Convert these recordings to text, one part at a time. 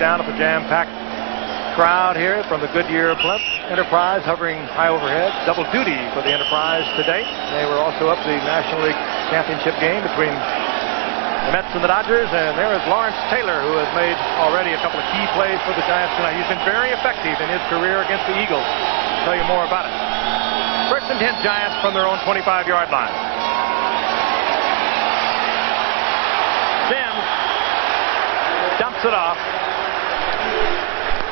down at the jam-packed crowd here from the Goodyear Blimp Enterprise, hovering high overhead. Double duty for the Enterprise today. They were also up the National League Championship game between the Mets and the Dodgers, and there is Lawrence Taylor, who has made already a couple of key plays for the Giants tonight. He's been very effective in his career against the Eagles. I'll tell you more about it. First and 10 Giants from their own 25-yard line. Sims dumps it off.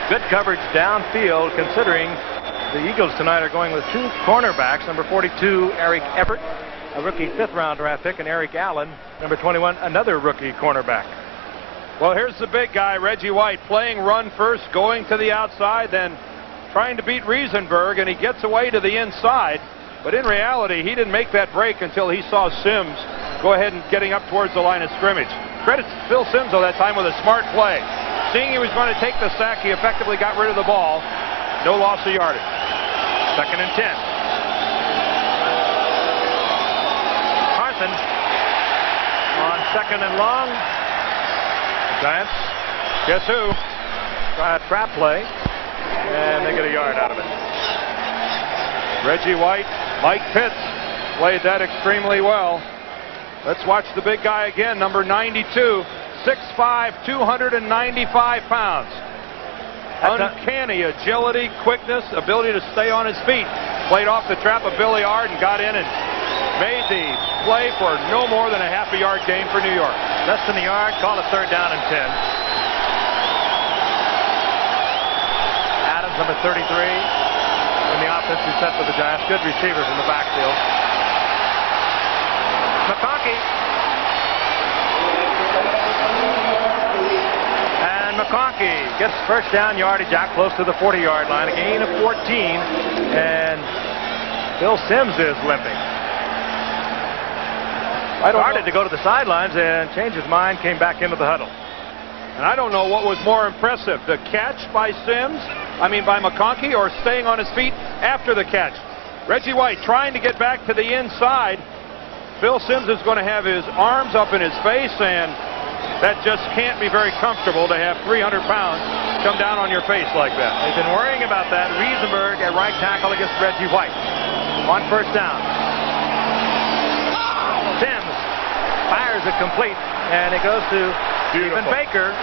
Good coverage downfield, considering the Eagles tonight are going with two cornerbacks. Number 42, Eric Everett, a rookie fifth-round draft pick, and Eric Allen, number 21, another rookie cornerback. Well, here's the big guy, Reggie White, playing run first, going to the outside, then trying to beat Riesenberg, and he gets away to the inside. But in reality, he didn't make that break until he saw Sims go ahead and getting up towards the line of scrimmage. Credit to Phil Sims, though, that time with a smart play. Seeing he was going to take the sack, he effectively got rid of the ball. No loss of yardage. Second and 10. Carson on second and long. Giants, Guess who? try a trap play, and they get a yard out of it. Reggie White, Mike Pitts played that extremely well. Let's watch the big guy again, number 92. 6'5", 295 pounds. Uncanny agility, quickness, ability to stay on his feet. Played off the trap of Billy Ard and got in and made the play for no more than a half-a-yard gain for New York. Less than a yard, call it third down and 10. Adams, number 33, in the offensive set for the Giants. Good receivers in the backfield. McConkey. McConkey gets first down yardage out close to the 40-yard line, a gain of 14, and Phil Sims is limping. Started to go to the sidelines and changed his mind, came back into the huddle. And I don't know what was more impressive, the catch by by McConkey, or staying on his feet after the catch. Reggie White trying to get back to the inside. Phil Sims is going to have his arms up in his face, and that just can't be very comfortable to have 300 pounds come down on your face like that. They've been worrying about that. Riesenberg at right tackle against Reggie White. On first down. Sims fires it complete, and it goes to Stephen Baker.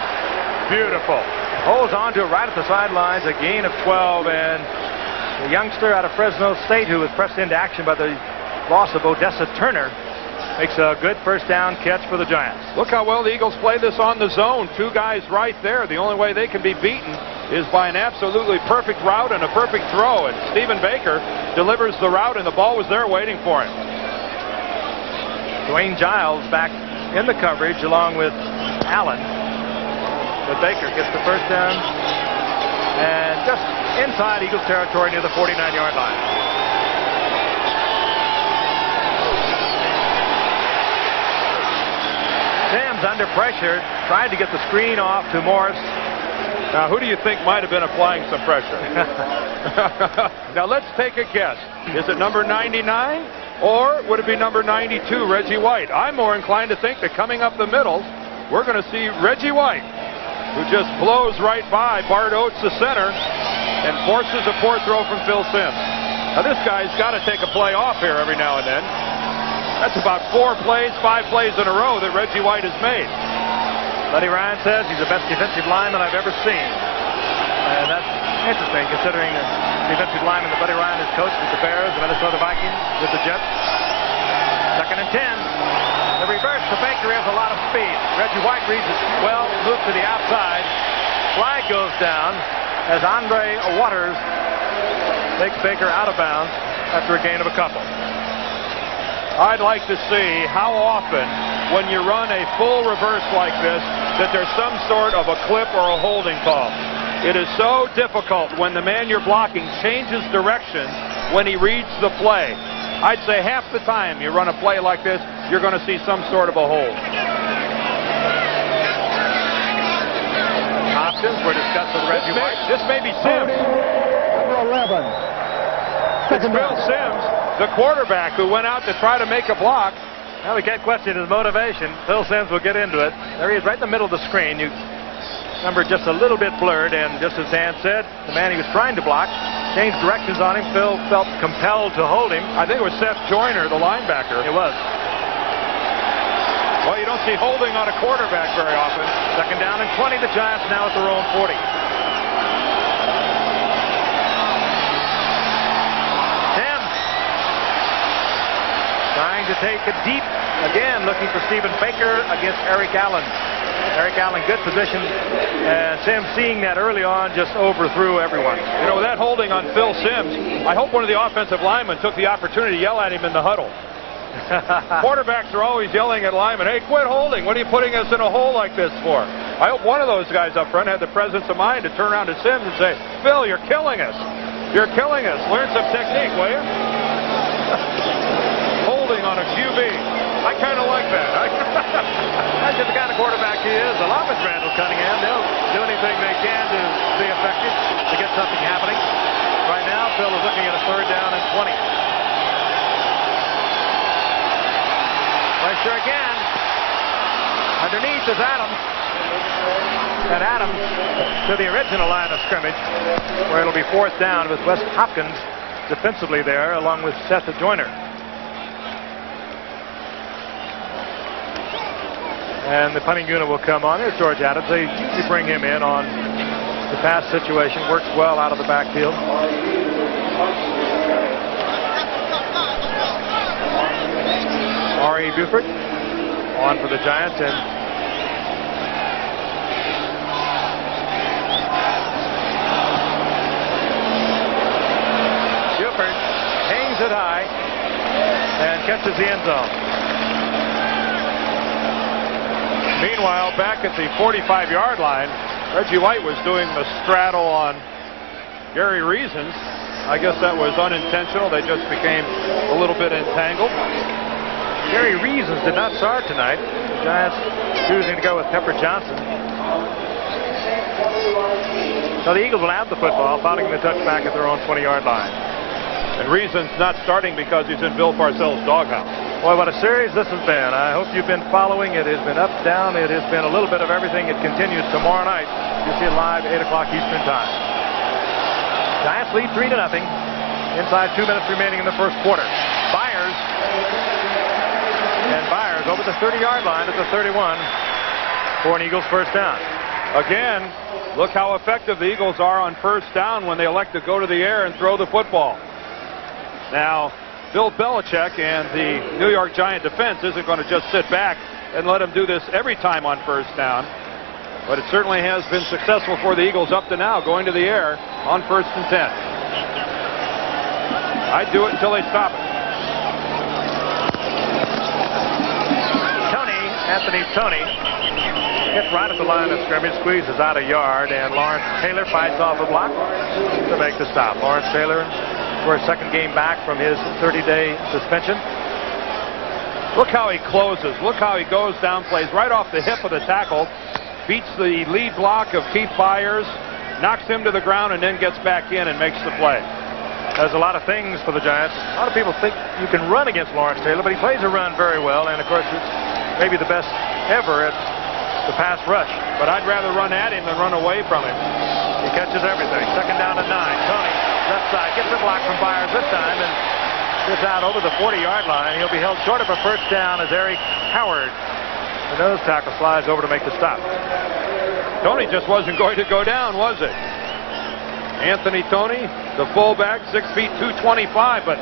Beautiful. Holds on to it right at the sidelines, a gain of 12, and the youngster out of Fresno State, who was pressed into action by the loss of Odessa Turner, makes a good first down catch for the Giants. Look how well the Eagles play this on the zone. Two guys right there. The only way they can be beaten is by an absolutely perfect route and a perfect throw. And Stephen Baker delivers the route, and the ball was there waiting for him. Dwayne Giles back in the coverage along with Allen. But Baker gets the first down and just inside Eagles territory near the 49-yard line. Sims under pressure, tried to get the screen off to Morris. Now, who do you think might have been applying some pressure? Now, let's take a guess. Is it number 99, or would it be number 92, Reggie White? I'm more inclined to think that coming up the middle, we're going to see Reggie White, who just blows right by Bart Oates, the center, and forces a poor throw from Phil Sims. Now, this guy's got to take a play off here every now and then. That's about 5 plays in a row that Reggie White has made. Buddy Ryan says he's the best defensive lineman I've ever seen. And that's interesting, considering the defensive lineman that Buddy Ryan has coached with the Bears, the Minnesota Vikings, with the Jets. Second and 10. The reverse to Baker has a lot of speed. Reggie White reads it well, moves to the outside. Flag goes down as Andre Waters takes Baker out of bounds after a gain of a couple. I'd like to see how often, when you run a full reverse like this, that there's some sort of a clip or a holding call. It is so difficult when the man you're blocking changes direction when he reads the play. I'd say half the time you run a play like this, you're going to see some sort of a hold. Options were discussed with Reggie White. This may be Sims. Number 11. It's Phil Sims, the quarterback, who went out to try to make a block. Well, we can't question his motivation. Phil Sims will get into it. There he is, right in the middle of the screen. You number just a little bit blurred, and just as Dan said, the man he was trying to block changed directions on him. Phil felt compelled to hold him. I think it was Seth Joyner, the linebacker. It was. Well, you don't see holding on a quarterback very often. Second down and 20. The Giants now at their own 40. Sims trying to take it deep again, looking for Stephen Baker against Eric Allen. Eric Allen, good position, and Sims, seeing that early on, just overthrew everyone. You know, that holding on Phil Sims, I hope one of the offensive linemen took the opportunity to yell at him in the huddle. Quarterbacks are always yelling at linemen, hey, quit holding. What are you putting us in a hole like this for? I hope one of those guys up front had the presence of mind to turn around to Sims and say, Phil, you're killing us. You're killing us. Learn some technique, will you? Holding on a QB. I kind of like that. That's just the kind of quarterback he is. Along with Randall Cunningham, they'll do anything they can to be effective, to get something happening. Right now, Phil is looking at a third down and 20. Pressure again. Underneath is Adams. And Adams to the original line of scrimmage, where it'll be fourth down with Wes Hopkins defensively there, along with Seth Joyner. And the punting unit will come on. There's George Adams. They usually bring him in on the pass situation. Works well out of the backfield. R.E. Buford on for the Giants. And Buford hangs it high and catches the end zone. Meanwhile, back at the 45-yard line, Reggie White was doing the straddle on Gary Reasons. I guess that was unintentional. They just became a little bit entangled. Gary Reasons did not start tonight. The Giants choosing to go with Pepper Johnson. So the Eagles will have the football, fouling the touchback at their own 20-yard line. And Reasons not starting because he's in Bill Parcells' doghouse. Boy, what a series this has been. I hope you've been following. It has been up, down. It has been a little bit of everything. It continues tomorrow night. You see it live, 8 o'clock Eastern Time. Giants lead 3-0. Inside 2 minutes remaining in the first quarter. Byers. And Byers over the 30-yard line at the 31 for an Eagles first down. Again, look how effective the Eagles are on first down when they elect to go to the air and throw the football. Now, Bill Belichick and the New York Giant defense isn't going to just sit back and let them do this every time on first down. But it certainly has been successful for the Eagles up to now, going to the air on 1st and 10. I'd do it until they stop it. Anthony Tony hits right at the line of scrimmage, squeezes out a yard, and Lawrence Taylor fights off a block to make the stop. Lawrence Taylor for his second game back from his 30-day suspension. Look how he closes. Look how he goes down, plays right off the hip of the tackle, beats the lead block of Keith Byers, knocks him to the ground, and then gets back in and makes the play. Does a lot of things for the Giants. A lot of people think you can run against Lawrence Taylor, but he plays a run very well, and of course it's maybe the best ever at the pass rush. But I'd rather run at him than run away from him. He catches everything. Second down and 9. Tony, left side, gets a block from Byers this time and gets out over the 40-yard line. He'll be held short of a first down as Eric Howard, the nose tackle, slides over to make the stop. Tony just wasn't going to go down, was it? Anthony Tony, the fullback, 6 feet 225, but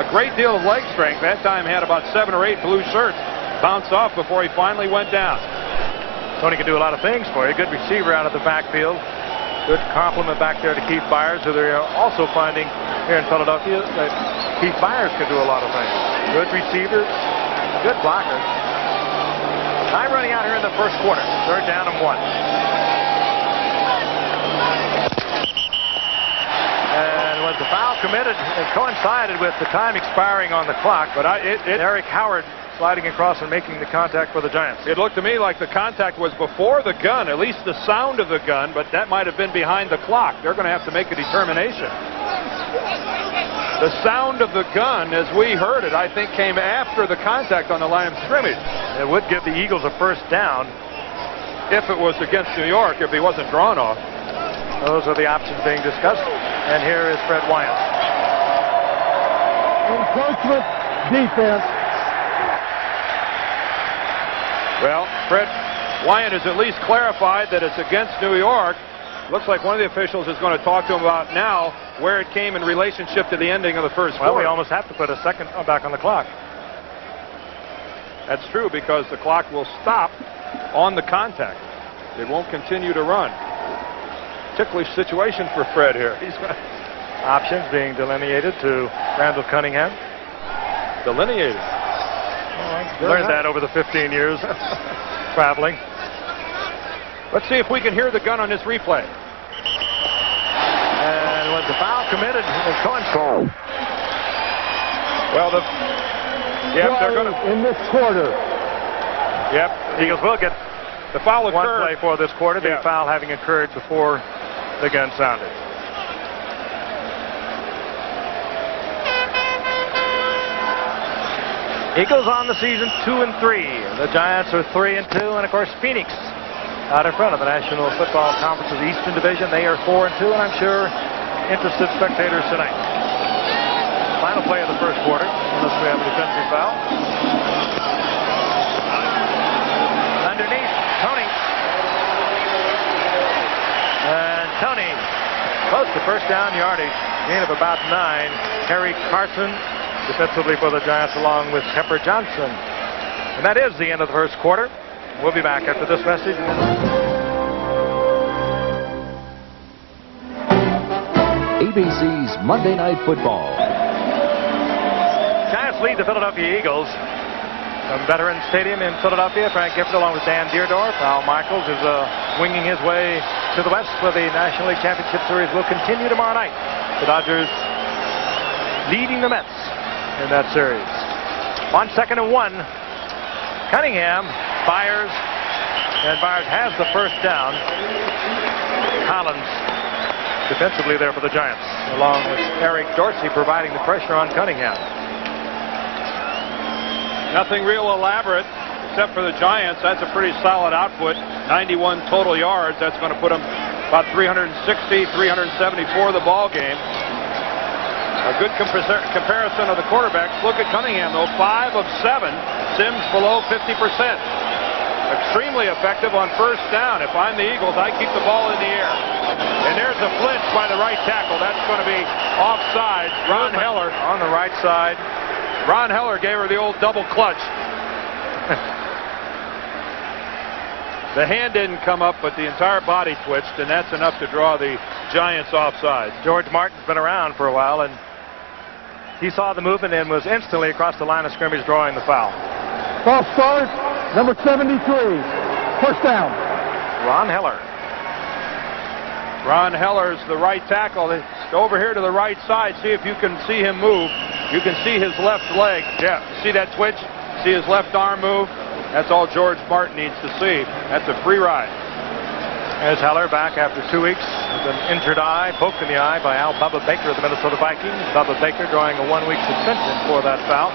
a great deal of leg strength. That time had about 7 or 8 blue shirts bounce off before he finally went down. Tony can do a lot of things for you. Good receiver out of the backfield. Good compliment back there to Keith Byers, who they're also finding here in Philadelphia that Keith Byers can do a lot of things. Good receiver, good blocker. Time running out here in the first quarter. Third down and 1. And was the foul committed? It coincided with the time expiring on the clock, but Eric Howard sliding across and making the contact for the Giants. It looked to me like the contact was before the gun, at least the sound of the gun, but that might have been behind the clock. They're going to have to make a determination. The sound of the gun, as we heard it, I think came after the contact on the line of scrimmage. It would give the Eagles a first down. if it was against New York, if he wasn't drawn off. Those are the options being discussed. And here is Fred Wyant. Encroachment defense. Well, Fred Wyant has at least clarified that it's against New York. Looks like one of the officials is going to talk to him about now where it came in relationship to the ending of the first Well, quarter. we almost have to put a second back on the clock. That's true, because the clock will stop on the contact. It won't continue to run. Ticklish situation for Fred here. He's got Options being delineated to Randall Cunningham. delineated. Learned that over the 15 years traveling. Let's see if we can hear the gun on this replay. And was the foul committed? It's Cohen called. Well, they're going to. In this quarter. Yep, Eagles will get The foul one occurred. play for this quarter. The Yeah. foul having occurred before the gun sounded. Eagles on the season 2-3. The Giants are 3-2, and of course Phoenix out in front of the National Football Conference's Eastern Division. They are 4-2, and I'm sure interested spectators tonight. Final play of the first quarter, unless we have a defensive foul. Underneath, Tony. And Tony, close to first down yardage, gain of about 9. Harry Carson defensively for the Giants, along with Pepper Johnson. And that is the end of the first quarter. We'll be back after this message. ABC's Monday Night Football. Giants lead the Philadelphia Eagles from Veterans Stadium in Philadelphia. Frank Gifford along with Dan Deerdorf. Al Michaels is winging his way to the west for the National League Championship Series. Will continue tomorrow night. The Dodgers leading the Mets in that series. On 2nd and 1, Cunningham fires, and Byers has the first down. Collins defensively there for the Giants, along with Eric Dorsey providing the pressure on Cunningham. Nothing real elaborate except for the Giants. That's a pretty solid output. 91 total yards. That's going to put them about 360, 374 the ball game. A good comparison of the quarterbacks. Look at Cunningham, though. 5 of 7. Sims below 50%. Extremely effective on first down. If I'm the Eagles, I keep the ball in the air. And there's a flinch by the right tackle. That's going to be offside. Ron Heller on the right side. Ron Heller gave her the old double clutch. The hand didn't come up, but the entire body twitched, and that's enough to draw the Giants offside. George Martin's been around for a while, and he saw the movement and was instantly across the line of scrimmage drawing the foul. False start, number 73. First down. Ron Heller. Ron Heller's the right tackle. Go over here to the right side. See if you can see him move. You can see his left leg. Yeah, see that twitch? See his left arm move? That's all George Martin needs to see. That's a free ride. As Heller back after 2 weeks with an injured eye, poked in the eye by Al Bubba Baker of the Minnesota Vikings. Bubba Baker drawing a 1-week suspension for that foul.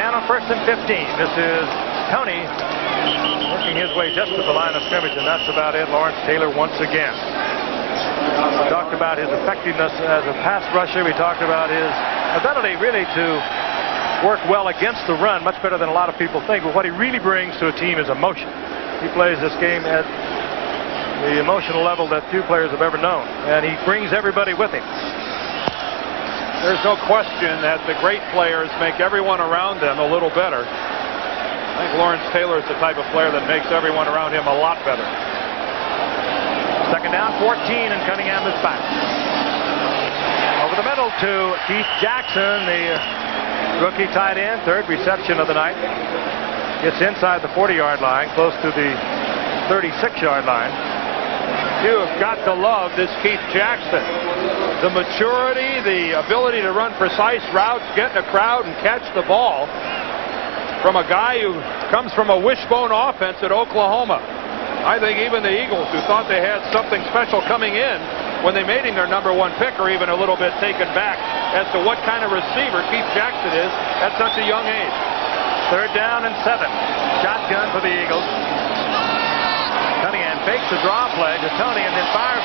And on 1st and 15, this is Tony working his way just to the line of scrimmage, and that's about it. Lawrence Taylor once again. We talked about his effectiveness as a pass rusher. We talked about his ability really to work well against the run, much better than a lot of people think. But what he really brings to a team is emotion. He plays this game at the emotional level that few players have ever known, and he brings everybody with him. There's no question that the great players make everyone around them a little better. I think Lawrence Taylor is the type of player that makes everyone around him a lot better. Second down, 14, and Cunningham is back. Over the middle to Keith Jackson, the rookie tight end, 3rd reception of the night. Gets inside the 40-yard line, close to the 36-yard line. You have got to love this Keith Jackson. The maturity, the ability to run precise routes, get in a crowd and catch the ball from a guy who comes from a wishbone offense at Oklahoma. I think even the Eagles, who thought they had something special coming in when they made him their #1 pick, are even a little bit taken back as to what kind of receiver Keith Jackson is at such a young age. 3rd down and 7. Shotgun for the Eagles. fakes the draw play to Tony and then fires.